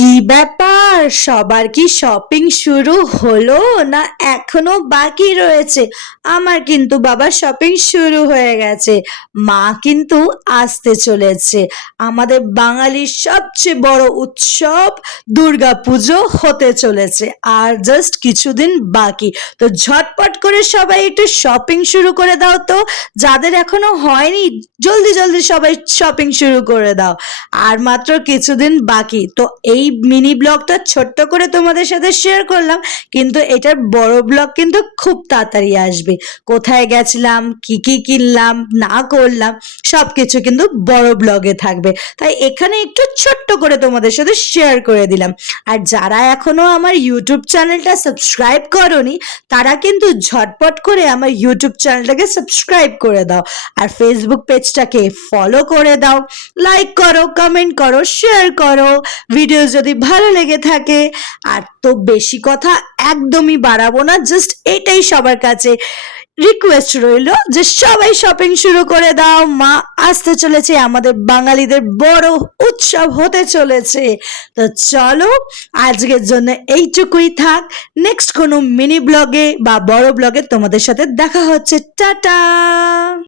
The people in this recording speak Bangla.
কি ব্যাপার, সবার কি শপিং শুরু হলো না এখনো বাকি রয়েছে? আমার কিন্তু বাবা শপিং শুরু হয়ে গেছে। মা কিন্তু আসতে চলেছে। আমাদের বাঙালির সবচেয়ে বড় উৎসব দুর্গাপুজো হতে চলেছে আর জাস্ট কিছুদিন বাকি। তো ঝটপট করে সবাই একটু শপিং শুরু করে দাও তো। যাদের এখনো হয়নি জলদি জলদি সবাই শপিং শুরু করে দাও। আর মাত্র কিছুদিন বাকি। তো এই মিনি ব্লগটা ছোট্ট করে তোমাদের সাথে শেয়ার করলাম, কিন্তু এটার বড় ব্লগ কিন্তু খুব তাড়াতাড়ি আসবে। কোথায় গেছিলাম, কি কি কিনলাম না করলাম, সবকিছু কিন্তু বড় ব্লগে থাকবে। তাই এখানে একটু ছোট্ট করে তোমাদের সাথে শেয়ার করে দিলাম। আর যারা এখনো আমার ইউটিউব চ্যানেলটা সাবস্ক্রাইব করোনি, তারা কিন্তু ঝটপট করে আমার ইউটিউব চ্যানেলটাকে সাবস্ক্রাইব করে দাও। আর ফেসবুক পেজটাকে ফলো করে দাও, লাইক করো, কমেন্ট করো, শেয়ার করো ভিডিও যদি ভালো লেগে থাকে। আর তো বেশি কথা একদমই বাড়াবো না, জাস্ট এটাই সবার কাছে রিকোয়েস্ট রইলো যে সবাই শপিং শুরু করে দাও। মা আসতে চলেছে, আমাদের বাঙালিদের বড় উৎসব হতে চলেছে। তো চলো, আজকের জন্য এইটুকুই থাক। নেক্সট কোনো মিনি ব্লগে বা বড় ব্লগে তোমাদের সাথে দেখা হচ্ছে। টাটা।